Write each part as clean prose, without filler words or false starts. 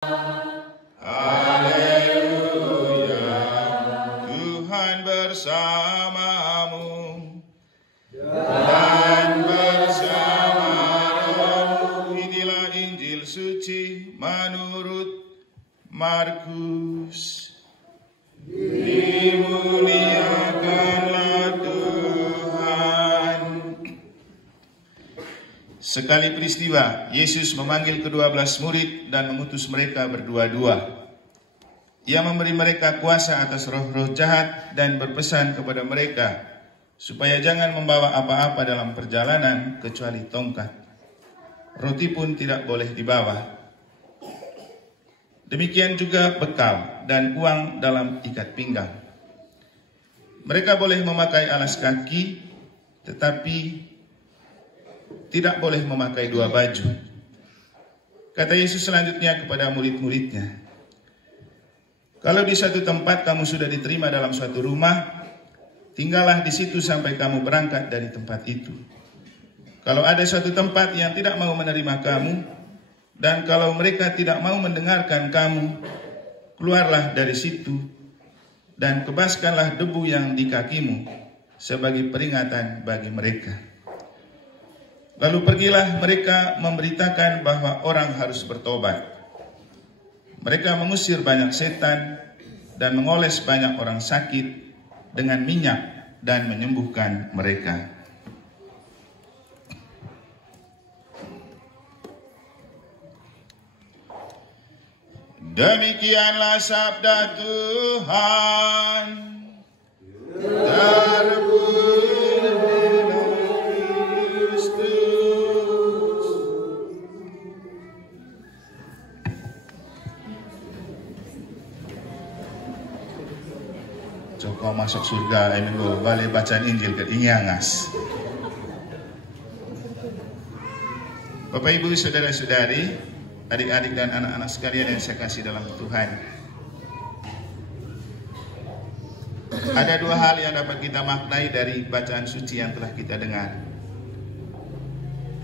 Haleluya. Tuhan bersamamu dan bersamamu. Inilah Injil suci menurut Markus. Dimuliakanlah Tuhan. Sekali peristiwa, Yesus memanggil ke-12 murid dan mengutus mereka berdua-dua. Ia memberi mereka kuasa atas roh-roh jahat dan berpesan kepada mereka supaya jangan membawa apa-apa dalam perjalanan kecuali tongkat. Roti pun tidak boleh dibawa. Demikian juga bekal dan uang dalam ikat pinggang. Mereka boleh memakai alas kaki, tetapi tidak boleh memakai dua baju. Kata Yesus selanjutnya kepada murid-muridnya, kalau di suatu tempat kamu sudah diterima dalam suatu rumah, tinggallah di situ sampai kamu berangkat dari tempat itu. Kalau ada suatu tempat yang tidak mau menerima kamu, dan kalau mereka tidak mau mendengarkan kamu, keluarlah dari situ dan kebaskanlah debu yang di kakimu sebagai peringatan bagi mereka. Lalu pergilah mereka memberitakan bahwa orang harus bertobat. Mereka mengusir banyak setan dan mengoles banyak orang sakit dengan minyak dan menyembuhkan mereka. Demikianlah sabda Tuhan. Terpujilah Kristus. Joko masuk surga, ini gue balik bacaan Injil ke Inyangas. Bapak Ibu saudara-saudari, adik-adik dan anak-anak sekalian yang saya kasih dalam Tuhan. Ada dua hal yang dapat kita maknai dari bacaan suci yang telah kita dengar.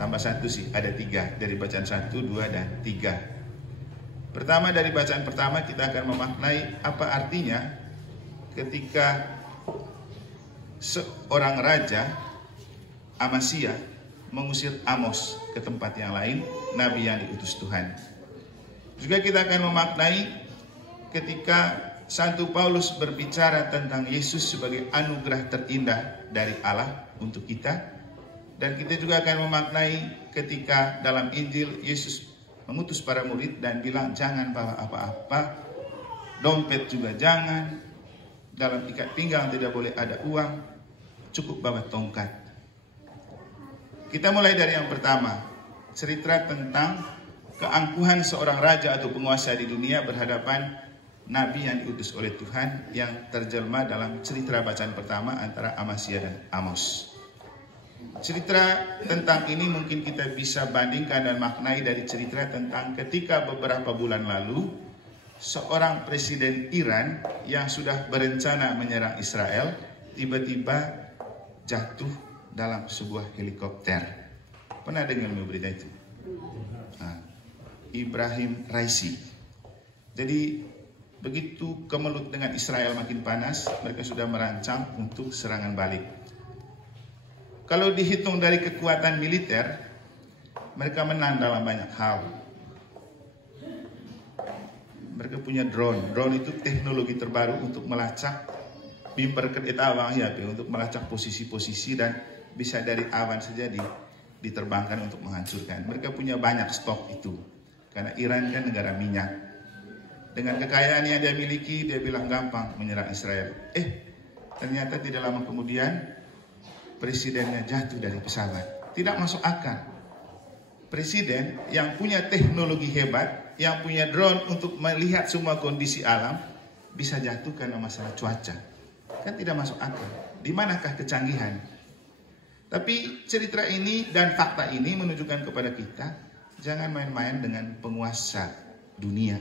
Tambah satu sih, ada tiga. Dari bacaan 1, 2, dan 3. Pertama, dari bacaan pertama kita akan memaknai apa artinya ketika seorang raja, Amasya, mengusir Amos ke tempat yang lain, nabi yang diutus Tuhan. Juga kita akan memaknai ketika Santo Paulus berbicara tentang Yesus sebagai anugerah terindah dari Allah untuk kita. Dan kita juga akan memaknai ketika dalam Injil Yesus mengutus para murid dan bilang jangan bawa apa-apa, dompet juga jangan, dalam ikat pinggang tidak boleh ada uang, cukup bawa tongkat. Kita mulai dari yang pertama, cerita tentang keangkuhan seorang raja atau penguasa di dunia berhadapan nabi yang diutus oleh Tuhan, yang terjelma dalam cerita bacaan pertama antara Amasya dan Amos. Cerita tentang ini mungkin kita bisa bandingkan dan maknai dari cerita tentang ketika beberapa bulan lalu seorang presiden Iran yang sudah berencana menyerang Israel tiba-tiba jatuh dalam sebuah helikopter. Pernah dengar berita itu? Ibrahim Raisi. Jadi begitu kemelut dengan Israel makin panas, mereka sudah merancang untuk serangan balik. Kalau dihitung dari kekuatan militer, mereka menang dalam banyak hal. Mereka punya drone. Drone itu teknologi terbaru untuk melacak bimper kereta awang ya, untuk melacak posisi-posisi dan bisa dari awan saja diterbangkan untuk menghancurkan. Mereka punya banyak stok itu. Karena Iran kan negara minyak. Dengan kekayaan yang dia miliki, dia bilang gampang menyerang Israel. Ternyata tidak lama kemudian presidennya jatuh dari pesawat. Tidak masuk akal. Presiden yang punya teknologi hebat, yang punya drone untuk melihat semua kondisi alam, bisa jatuh karena masalah cuaca. Kan tidak masuk akal. Di manakah kecanggihan? Tapi cerita ini dan fakta ini menunjukkan kepada kita, jangan main-main dengan penguasa dunia.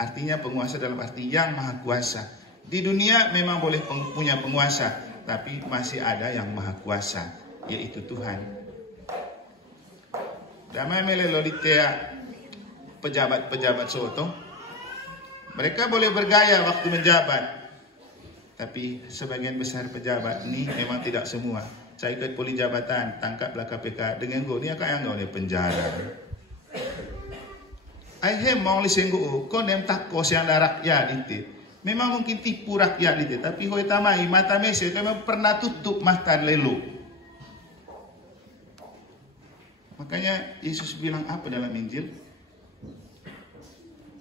Artinya penguasa dalam arti yang maha kuasa. Di dunia memang boleh punya penguasa, tapi masih ada yang maha kuasa, yaitu Tuhan. Damai melelolitea pejabat-pejabat soto. Mereka boleh bergaya waktu menjabat, tapi sebagian besar pejabat ini memang tidak semua. Saya ikut poli jabatan, tangkaplah KPK dengan go, dia kaya ngau penjara. Ai mau lisenggo ko nem takko siang rakyat itu. Memang mungkin tipu rakyat itu, tapi hoi tamai mata mese kami pernah tutup mata lelu. Makanya Yesus bilang apa dalam Injil?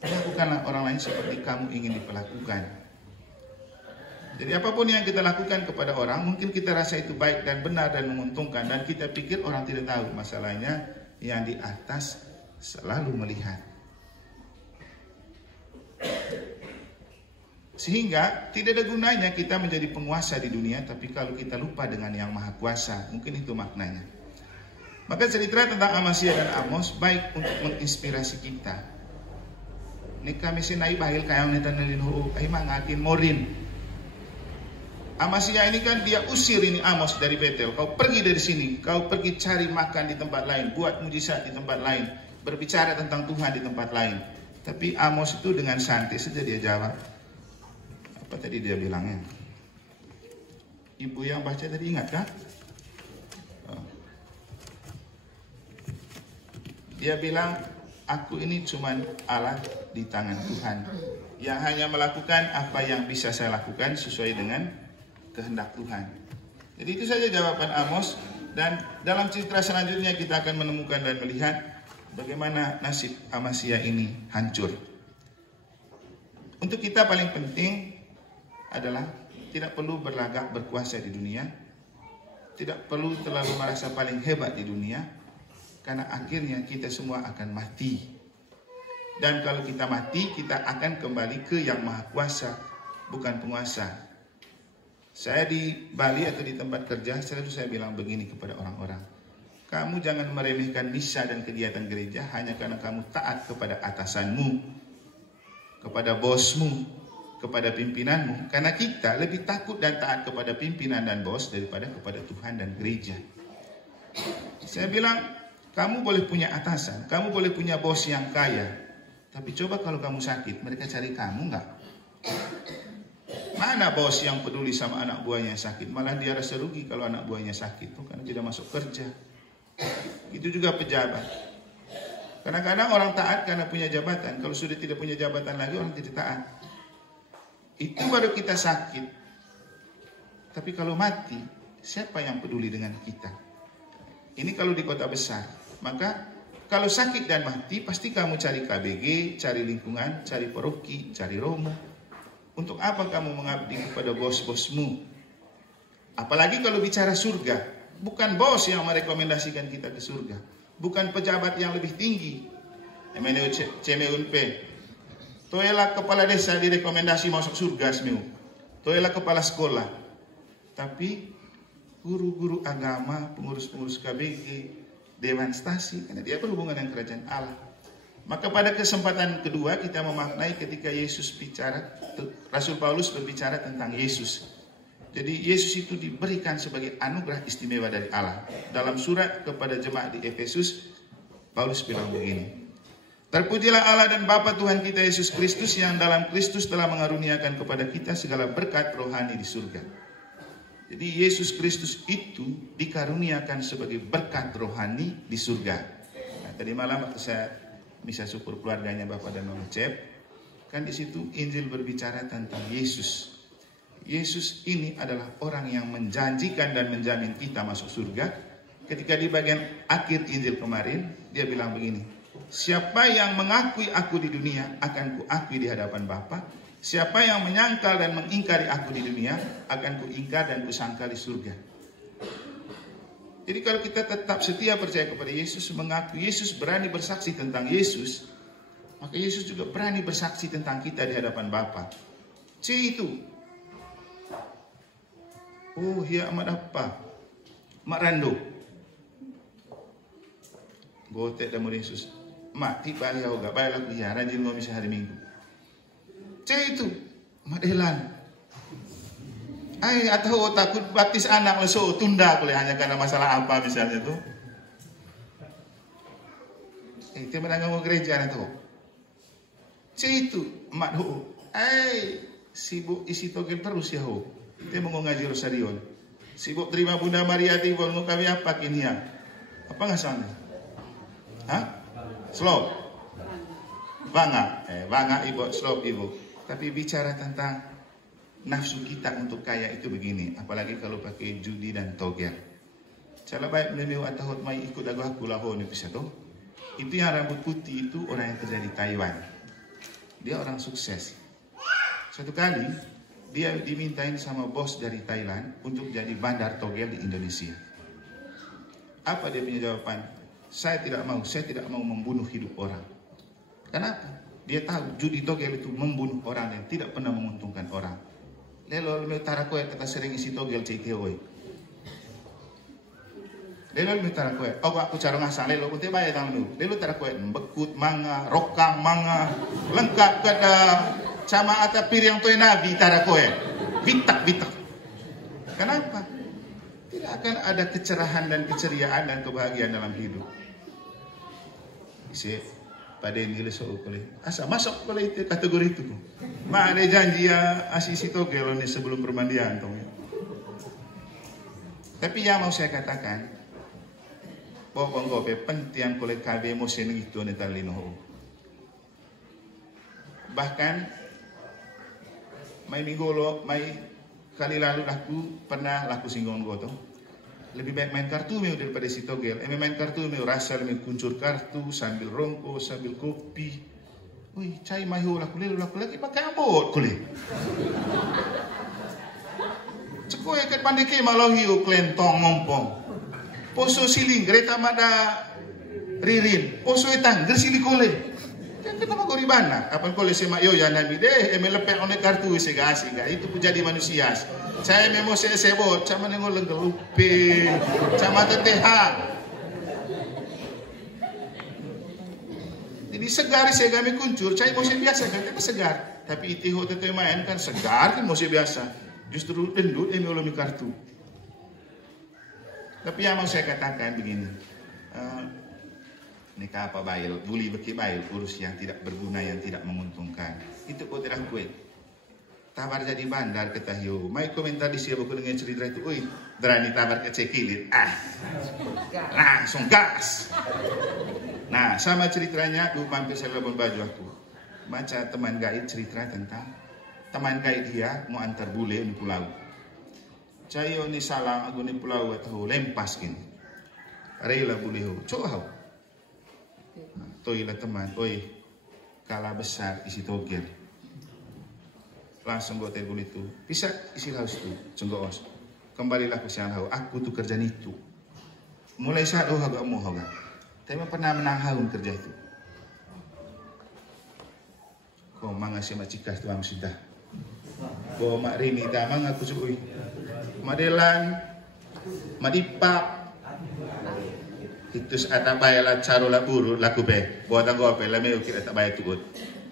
Lakukanlah orang lain seperti kamu ingin diperlakukan. Jadi apapun yang kita lakukan kepada orang, mungkin kita rasa itu baik dan benar dan menguntungkan, dan kita pikir orang tidak tahu. Masalahnya yang di atas selalu melihat. Sehingga tidak ada gunanya kita menjadi penguasa di dunia, tapi kalau kita lupa dengan yang maha kuasa, mungkin itu maknanya. Maka cerita tentang Amasya dan Amos baik untuk menginspirasi kita. Ini kami sinai bahil kayang netan nalinu ay mangakin morin. Amasya ini kan dia usir ini Amos dari Betel. Kau pergi dari sini, kau pergi cari makan di tempat lain, buat mujizat di tempat lain, berbicara tentang Tuhan di tempat lain. Tapi Amos itu dengan santai saja dia jawab. Apa tadi dia bilangnya? Ibu yang baca tadi ingat kan? Dia bilang, aku ini cuman alat di tangan Tuhan yang hanya melakukan apa yang bisa saya lakukan sesuai dengan kehendak Tuhan. Jadi itu saja jawaban Amos, dan dalam cerita selanjutnya kita akan menemukan dan melihat bagaimana nasib Amasya ini hancur. Untuk kita paling penting adalah tidak perlu berlagak berkuasa di dunia, tidak perlu terlalu merasa paling hebat di dunia, karena akhirnya kita semua akan mati. Dan kalau kita mati, kita akan kembali ke yang maha kuasa, bukan penguasa. Saya di Bali atau di tempat kerja, selalu saya bilang begini kepada orang-orang, kamu jangan meremehkan misa dan kegiatan gereja hanya karena kamu taat kepada atasanmu, kepada bosmu, kepada pimpinanmu. Karena kita lebih takut dan taat kepada pimpinan dan bos daripada kepada Tuhan dan gereja. Saya bilang, kamu boleh punya atasan, kamu boleh punya bos yang kaya, tapi coba kalau kamu sakit, mereka cari kamu enggak? Mana bos yang peduli sama anak buahnya yang sakit? Malah dia rasa rugi kalau anak buahnya sakit, karena tidak masuk kerja. Itu juga pejabat. Kadang-kadang orang taat karena punya jabatan. Kalau sudah tidak punya jabatan lagi, orang tidak taat. Itu baru kita sakit. Tapi kalau mati, siapa yang peduli dengan kita? Ini kalau di kota besar. Maka kalau sakit dan mati, pasti kamu cari KBG, cari lingkungan, cari paroki, cari romo. Untuk apa kamu mengabdi kepada bos-bosmu? Apalagi kalau bicara surga. Bukan bos yang merekomendasikan kita ke surga. Bukan pejabat yang lebih tinggi. Emene CMUNP. Toelah kepala desa direkomendasi masuk surga semua. Toelah kepala sekolah. Tapi guru-guru agama, pengurus-pengurus KBG, dewan stasi, karena dia berhubungan dengan kerajaan Allah. Maka pada kesempatan kedua kita memaknai ketika Yesus bicara, Rasul Paulus berbicara tentang Yesus. Jadi Yesus itu diberikan sebagai anugerah istimewa dari Allah. Dalam surat kepada jemaat di Efesus, Paulus bilang begini. Terpujilah Allah dan Bapa Tuhan kita Yesus Kristus yang dalam Kristus telah mengaruniakan kepada kita segala berkat rohani di surga. Jadi Yesus Kristus itu dikaruniakan sebagai berkat rohani di surga. Nah, tadi malam waktu saya misa syukur keluarganya Bapak dan Mama Cep, kan di situ Injil berbicara tentang Yesus. Yesus ini adalah orang yang menjanjikan dan menjamin kita masuk surga. Ketika di bagian akhir Injil kemarin, dia bilang begini. Siapa yang mengakui aku di dunia akan kuakui di hadapan Bapa. Siapa yang menyangkal dan mengingkari aku di dunia akan kuingkar dan kusangkal di surga. Jadi kalau kita tetap setia percaya kepada Yesus, mengaku Yesus, berani bersaksi tentang Yesus, maka Yesus juga berani bersaksi tentang kita di hadapan Bapa. C itu. Oh ya amat apa? Marando. Gotek dan Yesus. Mati bayar gak bayar lagu ya rajin mau misa hari Minggu. C itu madelan. Atau takut baptis anak leso tunda boleh hanya karena masalah apa misalnya tuh. Itu menanggung gereja itu. Itu emak ho. Sibuk isi togel terus ya ho. Dia mau ngaji rosarion. Sibuk terima Bunda Maria Tibon mau kami apa kini ya? Apa nggak sana? Hah? Slow. Bangga. Bangga ibu, slow ibu. Tapi bicara tentang nafsu kita untuk kaya itu begini. Apalagi kalau pakai judi dan togel. Cara baik beliau atau mai ikut aku lahon itu satu. Itu yang rambut putih itu orang yang kerja di Taiwan. Dia orang sukses. Suatu kali dia dimintain sama bos dari Thailand untuk jadi bandar togel di Indonesia. Apa dia punya jawaban? Saya tidak mau membunuh hidup orang. Kenapa? Dia tahu judi togel itu membunuh orang yang tidak pernah menguntungkan orang. Lelo metara koe kata sering isi togel citeoi. Lelo metara koe, aku cara ngasang lelo unte bayar tang nu. Lelo tara koe bekut manga, rokang manga, lengkap kada sama ata piring toy nabi tara koe. Bitak. Kenapa? Tidak akan ada kecerahan dan keceriaan dan kebahagiaan dalam hidup. Isi pada ini leso boleh. Asa masuk boleh itu kategori itu. Ma ada janji ya asisi togel ni sebelum permandian tong. Tapi yang mau saya katakan, bahwa gope penting kolek KB mosen itu ni talino. Bahkan mai minggu kali lalu aku pernah laku singgung goto. Lebih baik main kartu daripada si togel. Main kartu rasa lebih kuncur kartu sambil rongko sambil kopi. Wih, cai mahu laku lagi pakai abot kulit. Cekoy kat pandeke malau hiu klentong mompong. Poso siling kereta mada ririn. Poso etang gersili kole. Kan kita mau koribana. Kapan kole semak yo ya nabi deh. Lepek one kartu sega itu pun jadi manusia. Saya memo saya sebut, sama nengol lenggelupe, sama tetehang. Jadi segar saya kami kuncur, saya mau biasa kan, tapi segar. Tapi itiho teteh main kan segar kan mau biasa. Justru dendut melomi kartu. Tapi yang mau saya katakan begini, nikah apa bail, buli beki bail, urus yang tidak berguna, yang tidak menguntungkan. Itu kau terang kue. Tabar jadi bandar ke Tahyo. Mai komentar di siapa dengan cerita itu. Ui, berani tabar ke cekilit. Langsung gas. Nah, sama ceritanya, aku mampir saya labon baju aku. Baca teman gaib cerita tentang teman gaib dia mau antar bule di pulau. Cayo ni salang aku ni pulau atau lempas gini. Rela bule ho. Coba ho. Toilah teman. Oi, kalah besar isi togel. Langsung gue telepon itu, bisa isi haus itu, cenggoos. Kembalilah ke siang hau, aku tuh kerjaan itu. Mulai saat agak mau agak, tapi pernah menang haun kerja itu. Kau manga si macikas tuang sudah. Kau mak Rini damang aku cuy. Madelan, madipak. Itu ada bayar carola buru laku be. Buat aku apa? Lameu kita tak bayar tukut.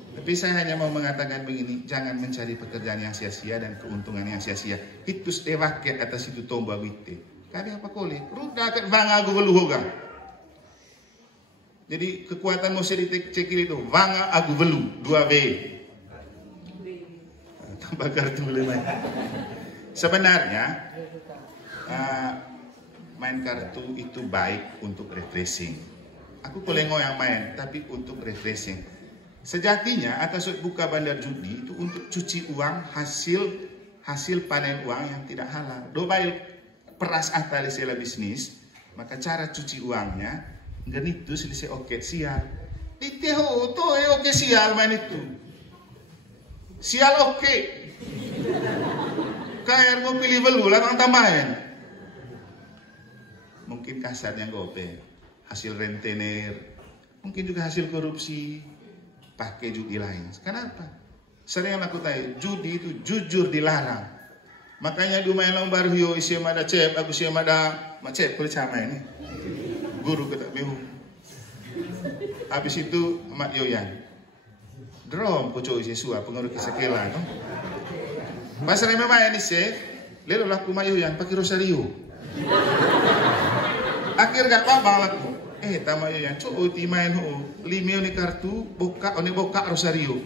Tapi saya hanya mau mengatakan begini, jangan mencari pekerjaan yang sia-sia dan keuntungan yang sia-sia. Hitus dewaket atas itu tomba witte. Kali apa kole? Ruda kat vanga aku beluhoga. Jadi kekuatan mau dicekil itu vanga aku belu 2B. Tambah kartu boleh main. Sebenarnya main kartu itu baik untuk refreshing. Aku kolengo yang main, tapi untuk refreshing. Sejatinya atas buka bandar judi itu untuk cuci uang hasil panen uang yang tidak halal. Dobail peras atali sela bisnis, maka cara cuci uangnya genitu selesai oke sial. Iteho to oke sial main itu. Sial oke. Kayak mau pilih belu lah kang tambahin. Mungkin kasarnya gope, hasil rentenir, mungkin juga hasil korupsi. Pakai judi lain. Kenapa? Sering aku tanya, judi itu jujur dilarang. Makanya di main baru yo isi ada cep, aku isi ada macet kulit sama ini. Guru ketak bihu. Habis itu mak yoyan. Drom pucuk isi suap pengaruh kisah kela, no? Pas reme main ini sih, lalu laku mak yoyan pakai rosario. Akhir gak apa laku. Tama yang cok main limio ni kartu boka rosario.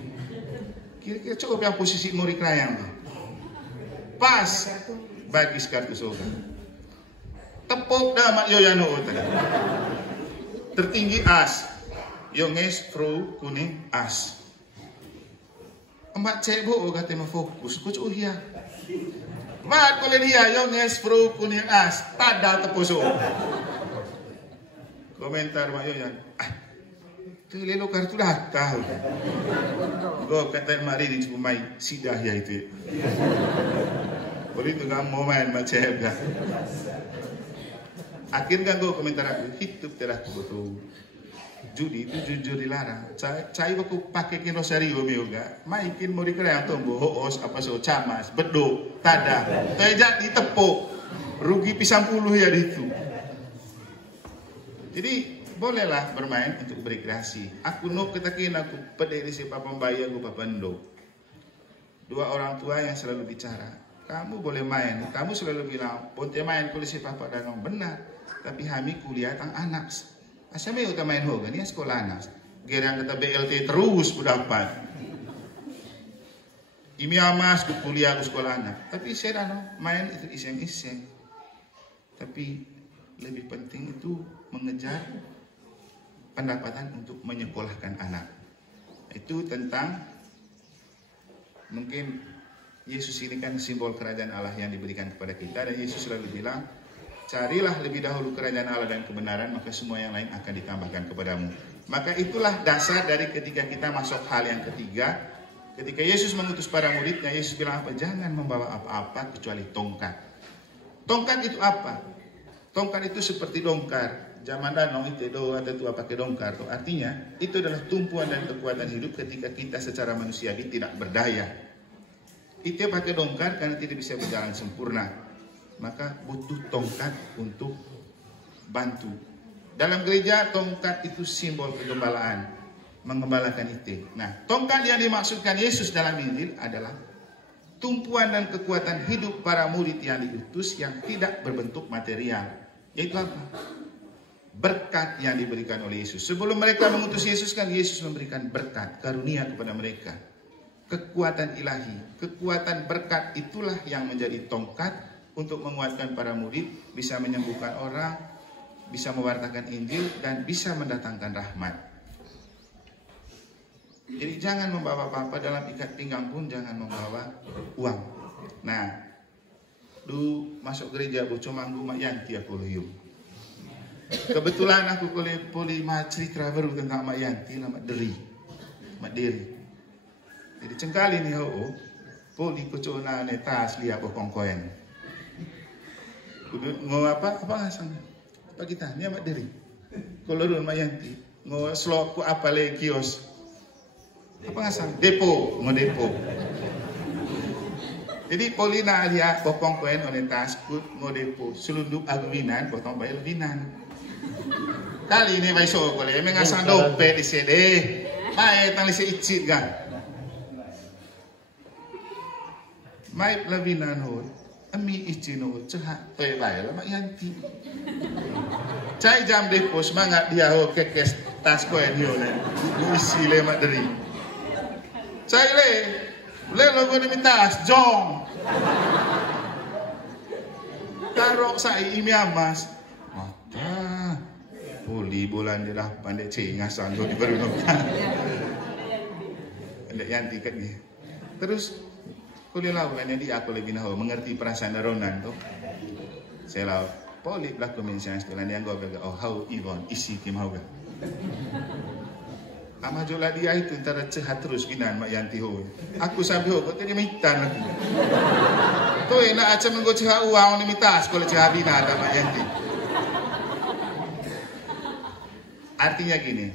Kira-kira cukup yang posisi muri krayang tuh. Pas bagi kartu soga. Tepuk dah mak yoyano tadi. Tertinggi as. Yonges fru kuning as. Emak cebo kata mau fokus. Kucu hia. Mat kole dia yonges fru kuning as. Tada teposo. Komentar mak yoyan. Itu lelo kartu dah tahu. Go kata mak ini cuma mai sidah ya itu. Boleh tu kamu momen mak cebo. Akhirnya gue komentar aku, hidup telah betul. Judi itu jujur dilarang. Cai aku pakai kin rosario mioga, maikin mau dikerang tombo hoos apa so camas, bedo, tada, tejak ditepuk, rugi pisang puluh ya itu. Jadi bolehlah bermain untuk berkreasi. Aku nuk ketakin aku peduli siapa pembayar gue papando. Dua orang tua yang selalu bicara, kamu boleh main, kamu selalu bilang, ponte main kulis papa danong benar. Tapi kami kuliah tang anak. Asal may utamain ho gani sekolah anak. Gerang kata BLT terus berdapat. Imi amas ku kuliah ku sekolah anak. Tapi saya main itu iseng-iseng. Tapi lebih penting itu mengejar pendapatan untuk menyekolahkan anak. Itu tentang mungkin Yesus ini kan simbol kerajaan Allah yang diberikan kepada kita, dan Yesus selalu bilang, carilah lebih dahulu kerajaan Allah dan kebenaran, maka semua yang lain akan ditambahkan kepadamu. Maka itulah dasar dari ketika kita masuk hal yang ketiga. Ketika Yesus mengutus para muridnya, Yesus bilang apa? Jangan membawa apa-apa kecuali tongkat. Tongkat itu apa? Tongkat itu seperti dongkar. Zaman danau itu doa tetua pakai dongkar. Artinya itu adalah tumpuan dan kekuatan hidup ketika kita secara manusiawi tidak berdaya. Itu pakai dongkar karena tidak bisa berjalan sempurna. Maka butuh tongkat untuk bantu. Dalam gereja tongkat itu simbol kegembalaan, mengembalakan itu. Nah, tongkat yang dimaksudkan Yesus dalam Injil adalah tumpuan dan kekuatan hidup para murid yang diutus yang tidak berbentuk material. Yaitu apa? Berkat yang diberikan oleh Yesus. Sebelum mereka mengutus Yesus kan Yesus memberikan berkat, karunia kepada mereka. Kekuatan ilahi, kekuatan berkat itulah yang menjadi tongkat untuk menguatkan para murid, bisa menyembuhkan orang, bisa mewartakan Injil, dan bisa mendatangkan rahmat. Jadi jangan membawa apa-apa, dalam ikat pinggang pun jangan membawa uang. Nah, dulu masuk gereja Bocomanggu Mak Yanti aku luyum. Kebetulan aku poli cerita baru tentang Mak Yanti, nama Mak Deri. Jadi cengkali nih poli kocona netas lihat bokong koen. Mau apa ngasang? Apa kita? Ini Mak Deri. Kalau dulu Mak Yanti, mau slok apa le kios? Apa ngasang? Depo, mau depo. Jadi polina lihat bokong koen oleh taskut mau depo. Selundup aguminan, potong bayar lebinan. Kali ini baiso kalau emang ngasang dompet di CD, baik tang lisi icit kan? Mai lebinan hol. Ami icino cehat toy bayar Mak Yanti. Cai jam depo semangat dia ho kekes tas koen yo le. Isi le Mak Deri. Cai le logo ni mitas jong. Karok sai imi amas. Mata poli bulan dia dah pandai cengasan do di baru nonton. Ada Yanti kat dia. Terus kuliah lawan dia aku lebih nahu mengerti perasaan daronan tu. Saya lau poli berlaku mensian sekolah dia gua gagal. Oh how Ivan isi kim how gak. Ama jola dia itu antara cehat terus ginan Mak Yanti ho. Aku sampai ho kau tadi mitan lagi. Tu enak aja menggo cehat uang ni mitas kalau cehat bina ada Mak Yanti. Artinya gini,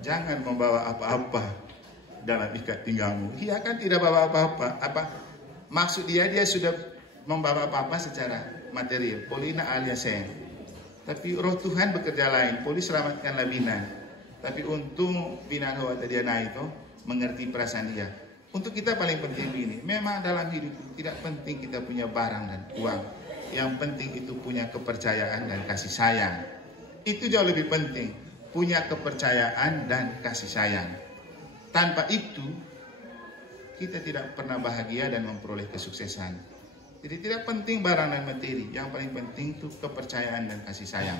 jangan membawa apa-apa dalam ikat pinggangmu. Dia kan tidak bawa apa-apa. Apa? Maksud dia sudah membawa apa-apa secara material. Polina alias sen. Tapi roh Tuhan bekerja lain. Poli selamatkanlah binan. Tapi untung binan hawa tadi naik itu mengerti perasaan dia. Untuk kita paling penting ini. Memang dalam hidup tidak penting kita punya barang dan uang. Yang penting itu punya kepercayaan dan kasih sayang. Itu jauh lebih penting, punya kepercayaan dan kasih sayang. Tanpa itu, kita tidak pernah bahagia dan memperoleh kesuksesan. Jadi tidak penting barang dan materi, yang paling penting itu kepercayaan dan kasih sayang.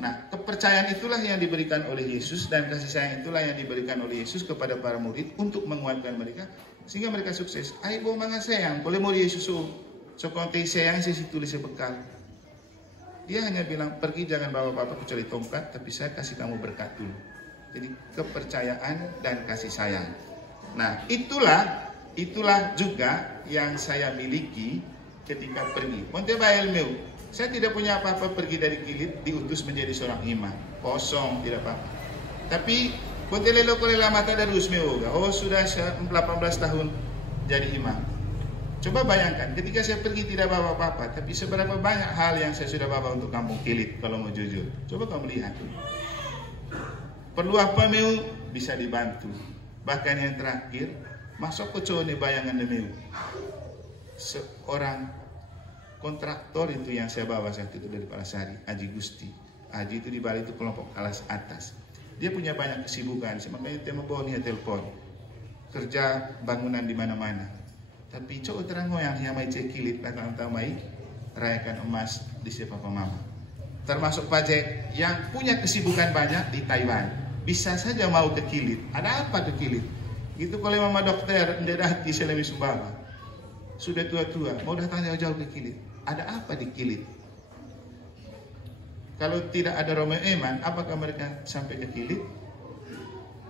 Nah, kepercayaan itulah yang diberikan oleh Yesus dan kasih sayang itulah yang diberikan oleh Yesus kepada para murid untuk menguatkan mereka sehingga mereka sukses. Ay bo mga sayang, boleh mau Yesus so konti sayang sih tulis bekal. Dia hanya bilang pergi jangan bawa apa-apa kecuali tongkat, tapi saya kasih kamu berkat dulu. Jadi kepercayaan dan kasih sayang. Nah, itulah juga yang saya miliki ketika pergi. Monte Bael meu. Saya tidak punya apa-apa pergi dari Kilit diutus menjadi seorang imam. Kosong, tidak apa-apa. Tapi Pontelelo kolela mata dari Usmeo. Oh, sudah 18 tahun jadi imam. Coba bayangkan, ketika saya pergi tidak bawa apa-apa, tapi seberapa banyak hal yang saya sudah bawa untuk kampung Kilit kalau mau jujur. Coba kamu lihat. Perlu apa meu? Bisa dibantu. Bahkan yang terakhir, masuk ke cowok bayangan meu. Seorang kontraktor itu yang saya bawa saat itu dari Palasari, Haji Gusti. Haji itu di Bali itu kelompok kelas atas. Dia punya banyak kesibukan, makanya dia membawa nih telepon. Kerja bangunan di mana-mana. Tapi cowok terang yang mai Kilit datang mai rayakan emas di Papa Mama. Termasuk Pak Jack yang punya kesibukan banyak di Taiwan. Bisa saja mau ke Kilit. Ada apa ke Kilit? Gitu kalau mama dokter ndak hati selemi Sumbawa. Sudah tua-tua, mau datang jauh-jauh ke Kilit. Ada apa di Kilit? Kalau tidak ada Romeo Eman, apakah mereka sampai ke Kilit?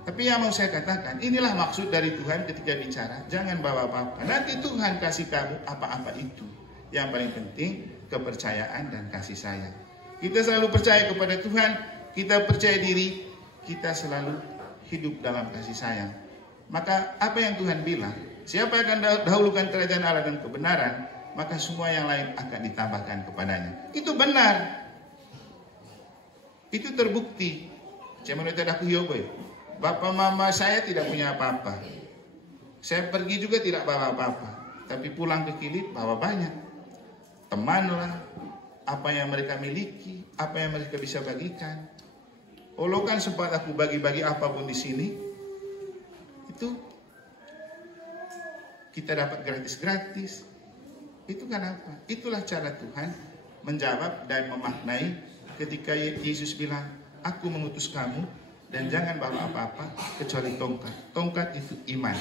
Tapi yang mau saya katakan, inilah maksud dari Tuhan ketika bicara, jangan bawa apa-apa. Nanti Tuhan kasih kamu apa-apa itu. Yang paling penting, kepercayaan dan kasih sayang. Kita selalu percaya kepada Tuhan, kita percaya diri, kita selalu hidup dalam kasih sayang. Maka apa yang Tuhan bilang, siapa yang akan dahulukan kerajaan Allah dan kebenaran, maka semua yang lain akan ditambahkan kepadanya. Itu benar. Itu terbukti. Bapak mama saya tidak punya apa-apa. Saya pergi juga tidak bawa apa-apa. Tapi pulang ke Kilit bawa banyak. Teman lah. Apa yang mereka miliki. Apa yang mereka bisa bagikan. Kalau kan sempat aku bagi-bagi apapun di sini. Itu kita dapat gratis-gratis. Itu kenapa? Itulah cara Tuhan menjawab dan memaknai ketika Yesus bilang, aku mengutus kamu dan jangan bawa apa-apa kecuali tongkat. Tongkat itu iman,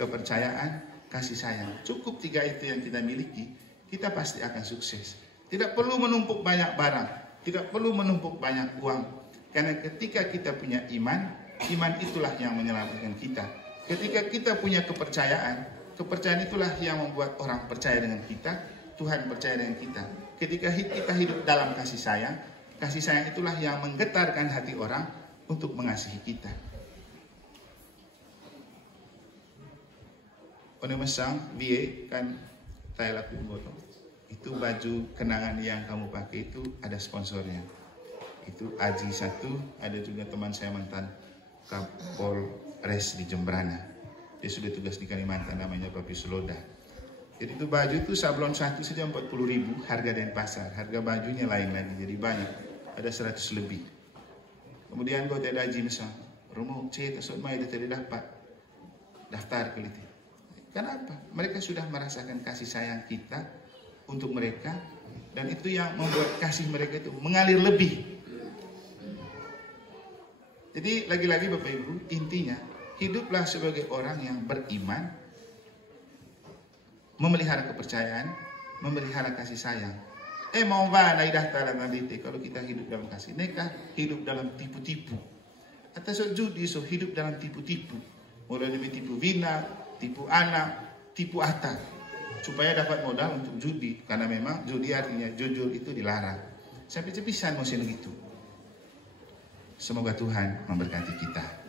kepercayaan, kasih sayang. Cukup 3 itu yang kita miliki, kita pasti akan sukses. Tidak perlu menumpuk banyak barang, tidak perlu menumpuk banyak uang. Karena ketika kita punya iman, iman itulah yang menyelamatkan kita. Ketika kita punya kepercayaan, kepercayaan itulah yang membuat orang percaya dengan kita, Tuhan percaya dengan kita. Ketika kita hidup dalam kasih sayang itulah yang menggetarkan hati orang untuk mengasihi kita. Ono mesang vie kan Thailand botol. Itu baju kenangan yang kamu pakai itu ada sponsornya. Itu Aji 1, ada juga teman saya mantan Kapolres di Jembrana. Dia sudah tugas di Kalimantan, namanya Papi Suloda. Jadi itu baju itu sablon 1 saja 40.000 harga Denpasar. Harga bajunya lain lagi, jadi banyak. Ada 100 lebih. Kemudian kau tidak haji misal, Romo C tersebut mai tidak dapat daftar ke itu. Kenapa? Mereka sudah merasakan kasih sayang kita untuk mereka, dan itu yang membuat kasih mereka itu mengalir lebih. Jadi lagi-lagi Bapak Ibu, intinya hiduplah sebagai orang yang beriman, memelihara kepercayaan, memelihara kasih sayang. Mau mana daftar nanti kalau kita hidup dalam kasih. Mereka hidup dalam tipu-tipu. Atau judi hidup dalam tipu-tipu. Mulai dari tipu Vina, tipu anak, tipu Atta. Supaya dapat modal untuk judi. Karena memang judi artinya jujur itu dilarang. Sampai cepisan mau begitu. Semoga Tuhan memberkati kita.